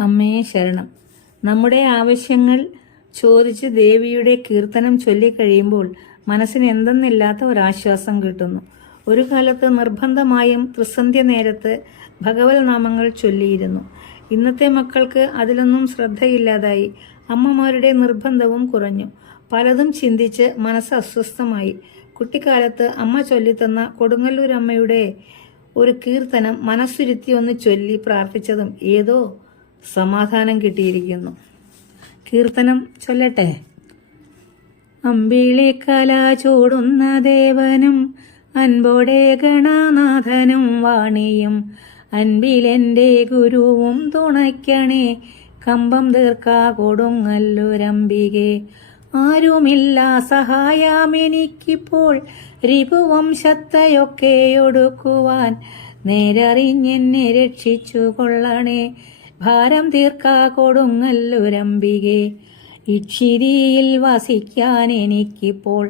അമ്മേ ശരണം. നമ്മുടെ ആവശ്യങ്ങൾ ചോദിച്ച് ദേവിയുടെ കീർത്തനം ചൊല്ലിക്കഴിയുമ്പോൾ മനസ്സിന് എന്തെന്നില്ലാത്ത ഒരാശ്വാസം കിട്ടുന്നു. ഒരു കാലത്ത് നിർബന്ധമായും ത്രിസന്ധ്യ നേരത്ത് ഭഗവത് നാമങ്ങൾ ചൊല്ലിയിരുന്നു. ഇന്നത്തെ മക്കൾക്ക് അതിലൊന്നും ശ്രദ്ധയില്ലാതായി അമ്മമാരുടെ നിർബന്ധവും കുറഞ്ഞു. പലതും ചിന്തിച്ച് മനസ്സ് അസ്വസ്ഥമായി. കുട്ടിക്കാലത്ത് അമ്മ ചൊല്ലിത്തന്ന കൊടുങ്ങല്ലൂർ അമ്മയുടെ ഒരു കീർത്തനം മനസ്സുരുത്തി ഒന്ന് ചൊല്ലി പ്രാർത്ഥിച്ചതും ഏതോ സമാധാനം കിട്ടിയിരിക്കുന്നു. കീർത്തനം ചൊല്ലട്ടെ. അമ്പിളി കല ചൂടുന്ന ദേവനും അൻപോടെ ഗണനാഥനും വാണിയും അൻപിലെന്റെ ഗുരുവും തുണയ്ക്കണേ കമ്പം തീർക്കാ കൊടുങ്ങല്ലൊരമ്പികെ. ആരുമില്ല സഹായമെനിക്കിപ്പോൾ രിപുവംശത്തെയൊക്കെ ഒടുക്കുവാൻ നേരറിഞ്ഞെന്നെ രക്ഷിച്ചു കൊള്ളണേ ഭാരം തീർക്കാ കൊടുങ്ങല്ലുരമ്പികെ. ഇക്ഷിരിയിൽ വസിക്കാൻ എനിക്കിപ്പോൾ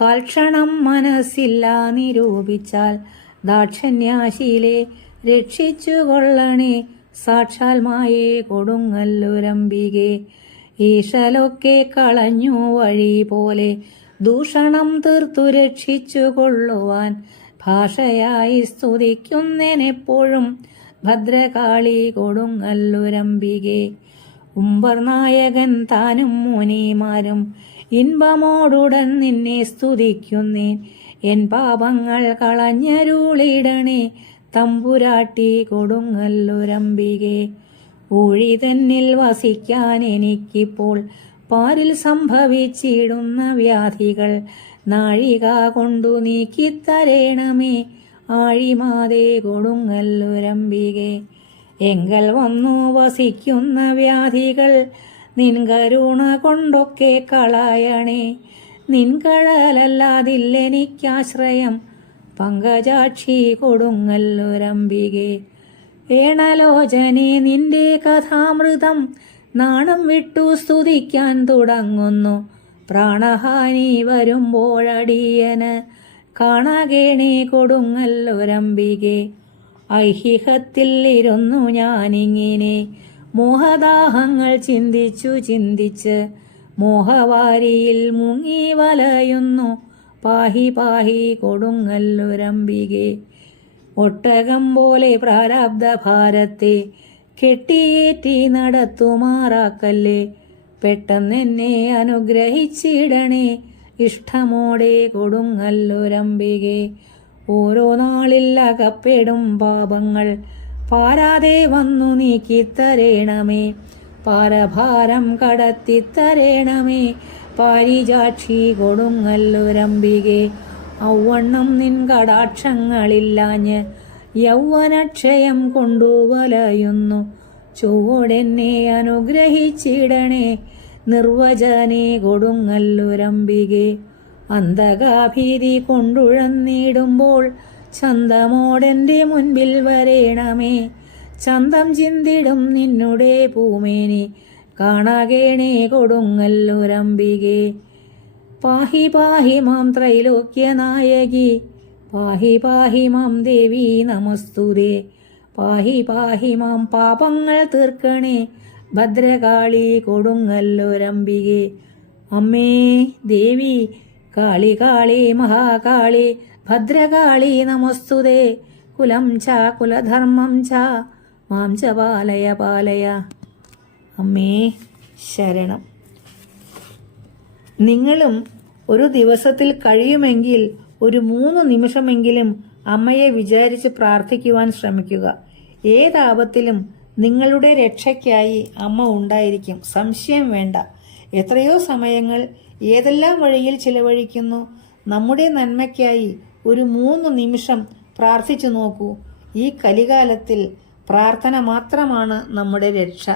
കാൽക്ഷണം മനസ്സില്ല നിരൂപിച്ചാൽ ദാക്ഷന്യാശിയിലെ രക്ഷിച്ചു കൊള്ളണേ. സാക്ഷാൽ മായേ കൊടുങ്ങല്ലുരമ്പികെ. ഈശലൊക്കെ കളഞ്ഞു വഴി പോലെ ദൂഷണം തീർത്തു രക്ഷിച്ചു കൊള്ളുവാൻ ഭാഷയായി സ്തുതിക്കുന്നതിനെപ്പോഴും ഭദ്രകാളി കൊടുങ്ങല്ലുരമ്പികെ ഉമ്പർ നായകൻ താനും മുനിമാരും ഇൻപമോടുടൻ നിന്നെ സ്തുതിക്കുന്നേൻ. എൻ പാപങ്ങൾ കളഞ്ഞരുളിടണേ തമ്പുരാട്ടി കൊടുങ്ങല്ലുരമ്പികെ ഊഴി തന്നിൽ വസിക്കാൻ എനിക്കിപ്പോൾ പാരിൽ സംഭവിച്ചിടുന്ന വ്യാധികൾ നാഴിക കൊണ്ടു നീക്കിത്തരേണമേ. ആഴിമാതേ കൊടുങ്ങല്ലുരമ്പികെ എങ്കൽ വന്നു വസിക്കുന്ന വ്യാധികൾ നിൻ കരുണ കൊണ്ടൊക്കെ കളയണേ. നിൻ കഴലല്ലാതില്ലെനിക്കാശ്രയം പങ്കജാക്ഷി കൊടുങ്ങല്ലുരമ്പികെ വേണലോചനെ നിന്റെ കഥാമൃതം നാണം വിട്ടു സ്തുതിക്കാൻ തുടങ്ങുന്നു. പ്രാണഹാനി വരുമ്പോഴടിയന് കാണാകേണേ കൊടുങ്ങല്ലൊരംബികെ ഐഹിഹത്തിൽ ഇരുന്നു ഞാനിങ്ങനെ മോഹദാഹങ്ങൾ ചിന്തിച്ചു ചിന്തിച്ച് മോഹവാരിയിൽ മുങ്ങി വലയുന്നു. പാഹി പാഹി കൊടുങ്ങല്ലൊരംബികെ ഒട്ടകം പോലെ പ്രാരാബ്ധ ഭാരത്തെ കെട്ടിയേറ്റി നടത്തുമാറാക്കല്ലേ. പെട്ടെന്നെന്നെ അനുഗ്രഹിച്ചിടണേ. ഇഷ്ടമോടെ കൊടുങ്ങല്ലൊരംബികെ ഓരോ നാളിൽ അകപ്പെടും പാപങ്ങൾ. പാരാതെ വന്നു നീക്കിത്തരേണമേ. പാരഭാരം കടത്തിത്തരേണമേ. പാരിജാക്ഷി കൊടുങ്ങല്ലൊരംബികെ ഔവണ്ണം നിൻ കടാക്ഷങ്ങളില്ലാഞ്ഞ് യൗവനക്ഷയം കൊണ്ടു വലയുന്നു. ചുവടെന്നെ അനുഗ്രഹിച്ചിടണേ. നിർവചനെ കൊടുങ്ങല്ലുരമ്പികെ അന്തകാഭീതി കൊണ്ടുഴന്നിടുമ്പോൾ ചന്തമോടെന്റെ മുൻപിൽ വരേണമേ. ചന്തം ചിന്തിടും നിന്നുടെ പൂമേനി. കാണാകേണേ കൊടുങ്ങല്ലുരമ്പികെ പാഹി പാഹി മാം ത്രൈലോക്യ നായകി. പാഹി പാഹി മാം ദേവി നമസ്തുതേ. പാഹി പാഹി മാം പാപങ്ങൾ തീർക്കണേ. ഭദ്രകാളി കൊടുങ്ങല്ലൊരംബികെ അമ്മേ ദേവി കാളി കാളി മഹാകാളി ഭദ്രകാളി നമസ്തുതേ. കുലം ച കുലധർമ്മം ച മാം ച പാലയ പാലയ. അമ്മേ ശരണം. നിങ്ങളും ഒരു ദിവസത്തിൽ കഴിയുമെങ്കിൽ ഒരു മൂന്ന് നിമിഷമെങ്കിലും അമ്മയെ വിചാരിച്ച് പ്രാർത്ഥിക്കുവാൻ ശ്രമിക്കുക. ഏതാപത്തിലും നിങ്ങളുടെ രക്ഷയ്ക്കായി അമ്മ ഉണ്ടായിരിക്കും. സംശയം വേണ്ട. എത്രയോ സമയങ്ങൾ ഏതെല്ലാം വഴിയിൽ ചിലവഴിക്കുന്നു? നമ്മുടെ നന്മയ്ക്കായി ഒരു മൂന്ന് നിമിഷം പ്രാർത്ഥിച്ചു നോക്കൂ. ഈ കലികാലത്തിൽ പ്രാർത്ഥന മാത്രമാണ് നമ്മുടെ രക്ഷ.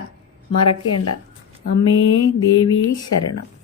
മറക്കേണ്ട. അമ്മേ ദേവി ശരണം.